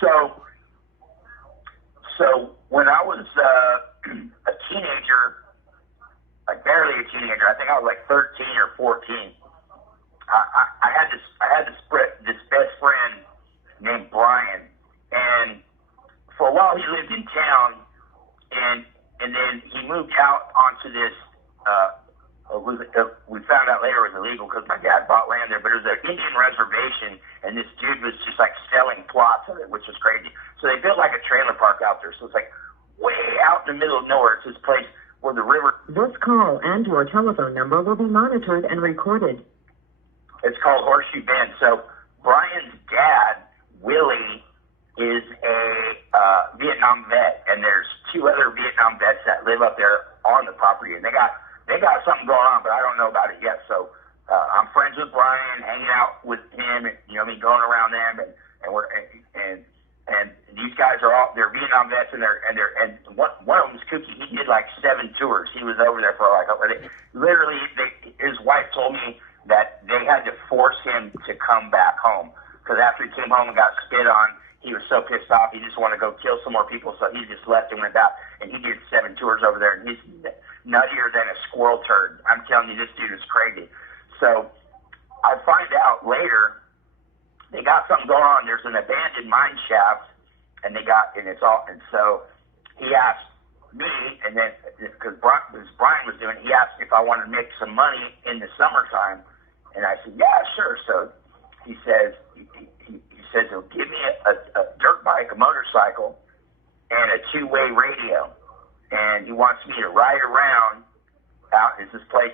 So, so when I was a teenager, like barely a teenager, I think I was like 13 or 14. I had this best friend named Brian, and for a while he lived in town, and then he moved out onto this. We found out later it was illegal because my dad bought land there, but it was an Indian reservation, and this dude was just like selling plots of it, which was crazy. So they built like a trailer park out there, so it's like way out in the middle of nowhere. It's this place where the river. This call and your telephone number will be monitored and recorded. It's called Horseshoe Bend. So Brian's dad, Willie, is a Vietnam vet, and there's two other Vietnam vets that live up there on the property, and they got something going on, but I don't know about it yet. So I'm friends with Brian, hanging out with him, and, you know, me going around them, and these guys are all, they're Vietnam vets, and one of them's Cookie. He did like 7 tours. He was over there for like literally. His wife told me that they had to force him to come back home because after he came home and got spit on, he was so pissed off. He just wanted to go kill some more people, so he just left and went back. And he did 7 tours over there, and he's nuttier than a squirrel turd. I'm telling you, this dude is crazy. So I find out later they got something going on. There's an abandoned mine shaft, and so he asked me, and then because Brian was doing it, he asked if I wanted to make some money in the summertime, and I said, yeah, sure. So he says he'll give me a dirt bike, a motorcycle, and a 2-way radio, and he wants me to ride around out. It's this place,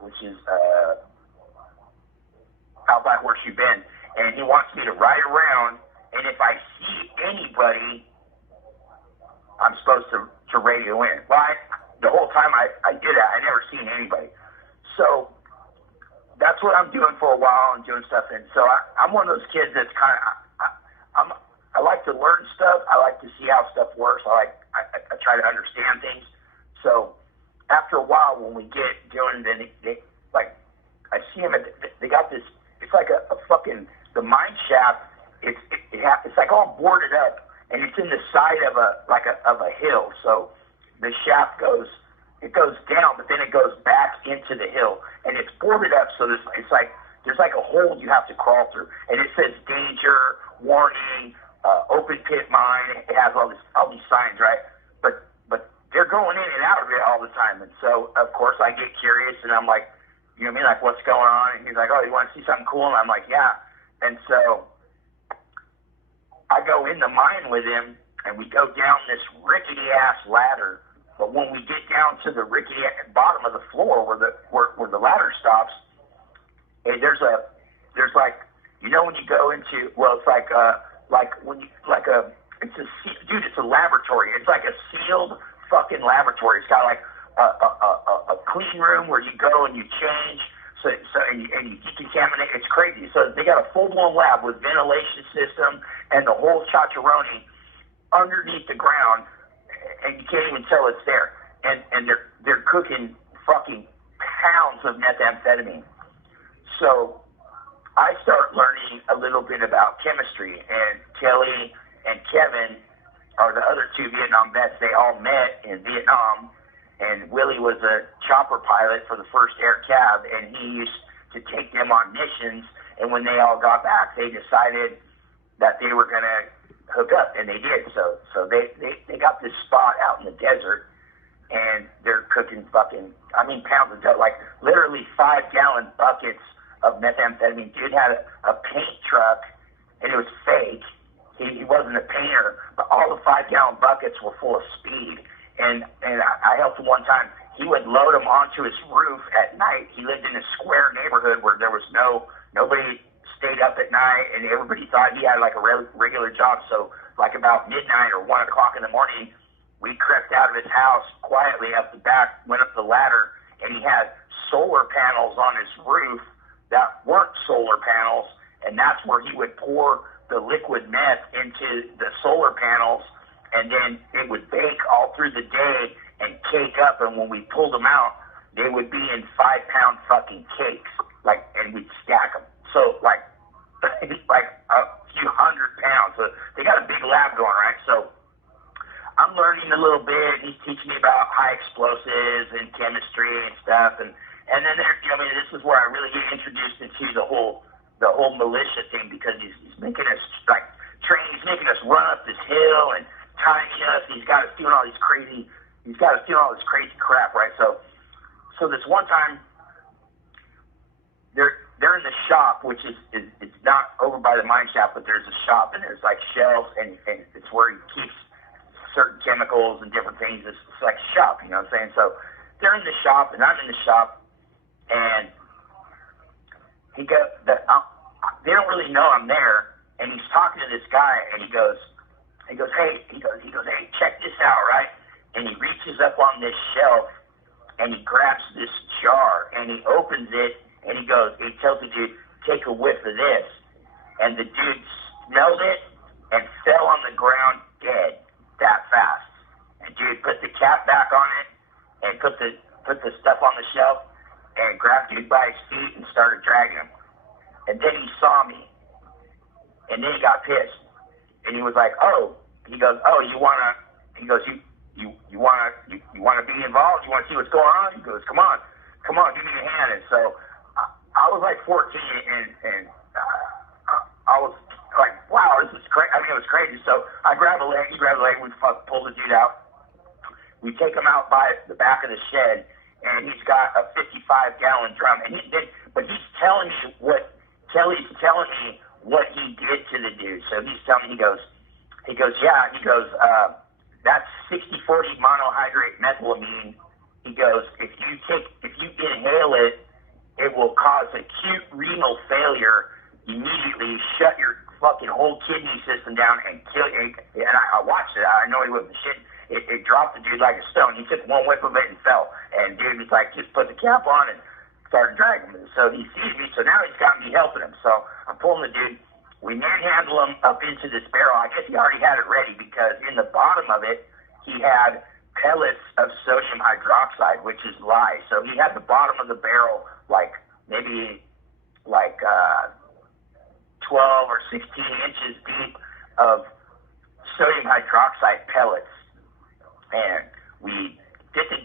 which is out by Horseshoe Bend, and he wants me to ride around, and if I see anybody, I'm supposed to radio in. Well, the whole time I did that, I never seen anybody. So that's what I'm doing for a while and doing stuff. And so I'm one of those kids that's kind of, I like to learn stuff. I like to see how stuff works. I try to understand things. So after a while, when we get doing, then they like, I see them, they got this, it's like a fucking, the mine shaft, it's like all boarded up, and it's in the side of a hill. So the shaft goes down, but then it goes back into the hill, and it's boarded up. So there's like a hole you have to crawl through, and it says danger, warning, open pit mine. It has all these signs, right? But they're going in and out of it all the time, and so of course I get curious, and I'm like, you know what I mean, like what's going on? And he's like, oh, you want to see something cool? And I'm like, yeah. And so I go in the mine with him, and we go down this rickety-ass ladder. But when we get down to the rickety bottom of the floor where the ladder stops, hey, there's like, you know, when you go into, well, it's like when you, it's a laboratory. It's like a sealed fucking laboratory. It's got like a clean room where you go and you change. And you decontaminate. It's crazy. So they got a full-blown lab with ventilation system and the whole chacharoni underneath the ground, and you can't even tell it's there. And they're cooking fucking pounds of methamphetamine. So I start learning a little bit about chemistry, and Kelly and Kevin are the other 2 Vietnam vets. They all met in Vietnam. And Willie was a chopper pilot for the first air cab, and he used to take them on missions. And when they all got back, they decided that they were going to hook up, and they did. So they got this spot out in the desert, and they're cooking fucking, pounds of dope, like literally 5-gallon buckets of methamphetamine. Dude had a paint truck, and it was fake. He wasn't a painter, but all the 5-gallon buckets were full of speed. And I helped him one time. He would load them onto his roof at night. He lived in a square neighborhood where there was nobody stayed up at night, and everybody thought he had like a regular job. So like about midnight or 1 o'clock in the morning, we crept out of his house quietly up the back, went up the ladder, and he had solar panels on his roof that weren't solar panels, and that's where he would pour the liquid meth into the solar panels, and then it would bake all through the day and cake up, and when we pulled them out, they would be in 5-pound fucking cakes, and we'd stack them. So, like a few 100 pounds. So they got a big lab going, right? So I'm learning a little bit. He's teaching me about high explosives and chemistry and stuff, and then there, I mean, this is where I really get introduced into the whole militia thing, because he's making us like train. He's making us run up this hill and timing us. He's got us doing all this crazy crap, right? So this one time, they're in the shop, which is it's not over by the mine shop, but there's a shop and there's like shelves and it's where he keeps certain chemicals and different things. It's like a shop, you know what I'm saying? So they're in the shop and I'm in the shop, and they don't really know I'm there, and he's talking to this guy, and he goes, hey, check this out, right? And he reaches up on this shelf and he grabs this jar and he opens it, and he tells the dude, take a whiff of this. And the dude smelled it and fell on the ground dead that fast. And dude put the cap back on it and put the stuff on the shelf and grabbed dude by his feet and started dragging him. And then he saw me. And then he got pissed. And he was like, you wanna be involved? You wanna see what's going on? He goes, come on, give me a hand. And so I was like 14, and I was like, wow, this is crazy. I mean, it was crazy. So I grab a leg, he grabs a leg, we pull the dude out. We take him out by the back of the shed, and he's got a 55-gallon drum. And but he's telling me what he did to the dude. So he's telling me, he goes, that's 60-40 monohydrate methylamine. He goes, if you inhale it, it will cause acute renal failure immediately, shut your fucking whole kidney system down and kill you. And I watched it. I know he wasn't shit. It dropped the dude like a stone. He took one whiff of it and fell. And dude was like, just put the cap on and started dragging him. So he sees me. So now he's got me helping him. So I'm pulling the dude. We manhandle him up into this barrel. I guess he already had it ready, because in the bottom of it, he had pellets of sodium hydroxide, which is lye. So he had the bottom of the barrel maybe 12 or 16 inches deep of sodium hydroxide pellets. And we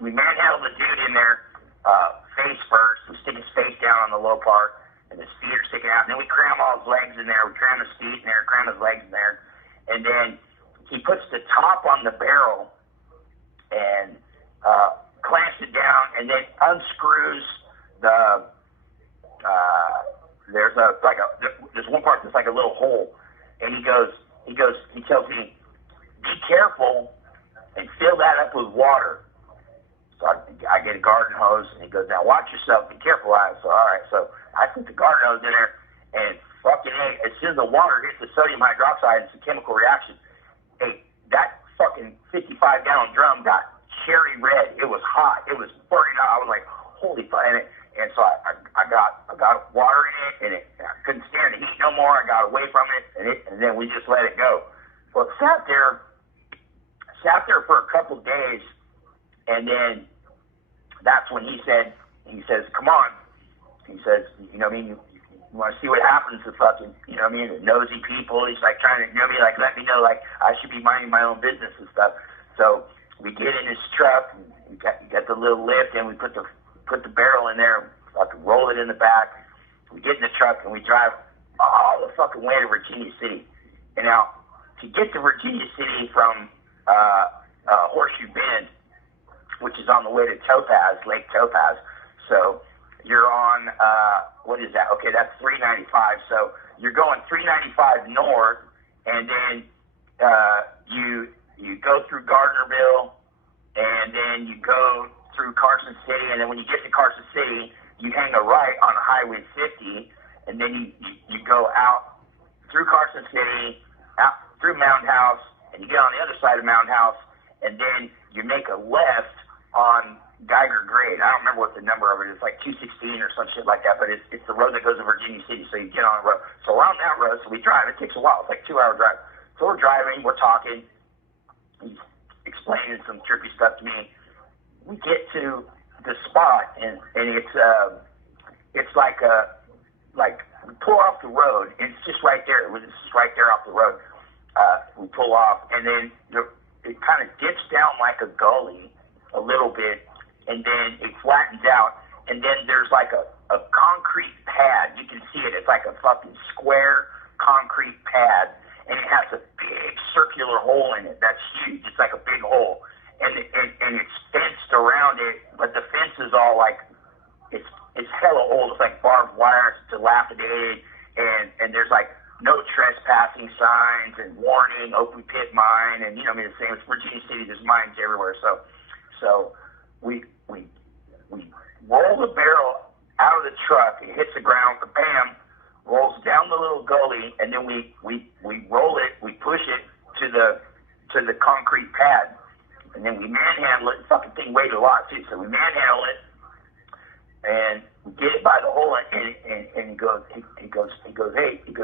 manhandled the dude in there face first. We stick his face down on the low part, and his feet are sticking out. And then we cram all his legs in there. We cram his feet in there, cram his legs in there. And then he puts the top on the barrel and clamps it down, and then unscrews the there's one part that's like a little hole, and he tells me, be careful and fill that up with water. So I get a garden hose, and he goes, now watch yourself, be careful. So all right, so I put the garden hose in there, and fucking hey, as soon as the water hits the sodium hydroxide, it's a chemical reaction. Hey, that fucking 55-gallon drum got cherry red. It was hot. It was burning out. I was like, holy fuck. And so I got water in it, and I couldn't stand the heat no more. I got away from it, and then we just let it go. Well, it sat there for a couple of days, and then that's when he says, come on. He says, you know what I mean? You want to see what happens to fucking, you know what I mean, nosy people. He's like trying to, you know what I mean, like let me know, like I should be minding my own business and stuff. So we get in his truck, and we got the little lift, and we put the barrel in there, fucking roll it in the back. We get in the truck and we drive all the fucking way to Virginia City. And now to get to Virginia City from Horseshoe Bend, which is on the way to Topaz, Lake Topaz. So you're on, what is that? Okay, that's 395. So you're going 395 north, and then you go through Gardnerville, and then you go through Carson City, and then when you get to Carson City, you hang a right on Highway 50, and then you go out through Carson City, out through Mountain House, and you get on the other side of Mountain House, and then you make a left on Geiger Grade. I don't remember what the number of it is. It's like 216 or some shit like that, but it's the road that goes to Virginia City, so you get on the road. So we're on that road, so we drive. It takes a while. It's like a 2-hour drive. So we're driving, we're talking. He's explaining some trippy stuff to me. We get to the spot, and it's like we pull off the road, and it's just right there. It's just right there off the road. we pull off, and then it kind of dips down like a gully a little bit, and then it flattens out, and then there's like a concrete pad. You can see it. It's like a fucking square concrete pad, and it has a big circular hole in it that's huge. It's like a big hole, and it's fenced around it, but the fence is all like, it's hella old. It's like barbed wire. It's dilapidated, and there's like no trespassing signs and warning, open pit mine, and the same as Virginia City, there's mines everywhere. So we roll the barrel out of the truck, it hits the ground, bam, rolls down the little gully, and then we roll it, we push it to the concrete pad, and then we manhandle it. The fucking thing weighed a lot too, so we manhandle it, and we get it by the hole, and he goes, hey, you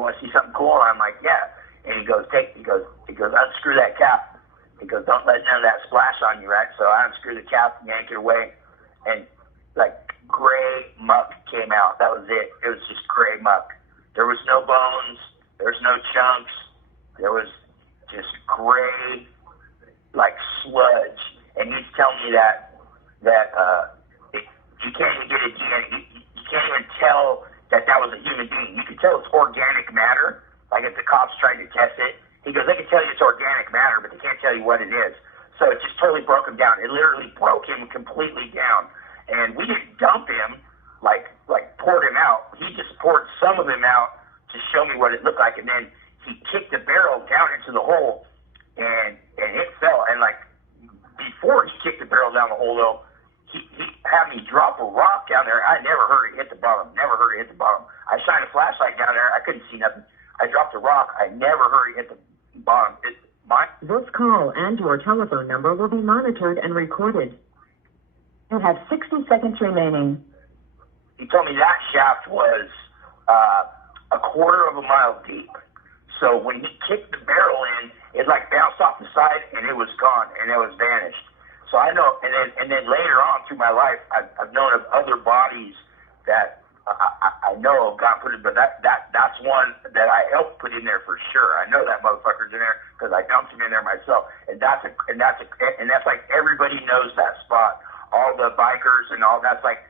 want to see something cool? And I'm like, yeah. And he goes, unscrew that cap. He goes, don't let none of that splash on you, right? So I unscrew the cap, yank it away, and like gray muck came out. That was it. It was just gray muck. There was no bones. There was no chunks. There was just gray, like sludge. And he's telling me that you can't even get a DNA. You can't even tell that was a human being. You can tell it's organic matter. Like if the cops tried to test it, he goes, they can tell you it's organic matter, but they can't tell you what it is. So it just totally broke him down. It literally broke him completely down. And we didn't dump him, like poured him out. He just poured some of him out to show me what it looked like. And then he kicked the barrel down into the hole, and it fell. And like before he kicked the barrel down the hole, though, he had me drop a rock down there. I never heard it hit the bottom. I shined a flashlight down there. I couldn't see nothing. I dropped a rock. I never heard it hit the bottom. This call and your telephone number will be monitored and recorded. You have 60 seconds remaining. He told me that shaft was a quarter of a mile deep. So when he kicked the barrel in, it like bounced off the side, and it was gone, and it was vanished. So I know, and then later on through my life, I've known of other bodies that I know got put in, but that's one that I helped put in there for sure. I know that motherfucker's in there because I dumped him in there myself, and that's like everybody knows that spot. All the bikers and all that's like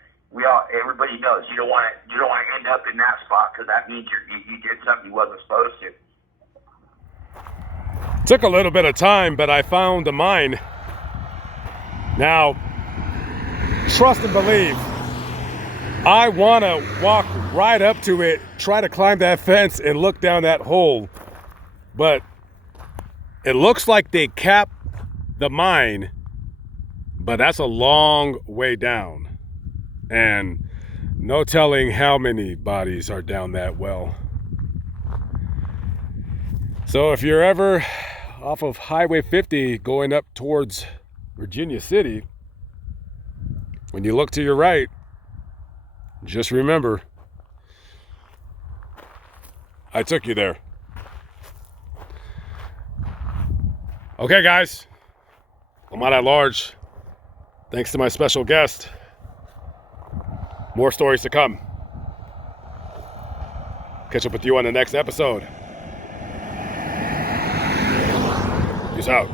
everybody knows. You don't want to end up in that spot because that means you did something you wasn't supposed to. Took a little bit of time, but I found the mine. Now, trust and believe, I want to walk right up to it, try to climb that fence and look down that hole. But it looks like they capped the mine, but that's a long way down. And no telling how many bodies are down that well. So if you're ever off of Highway 50 going up towards Virginia City, when you look to your right, just remember, I took you there. Okay, guys, Lamont at large. Thanks to my special guest. More stories to come. Catch up with you on the next episode. Peace out.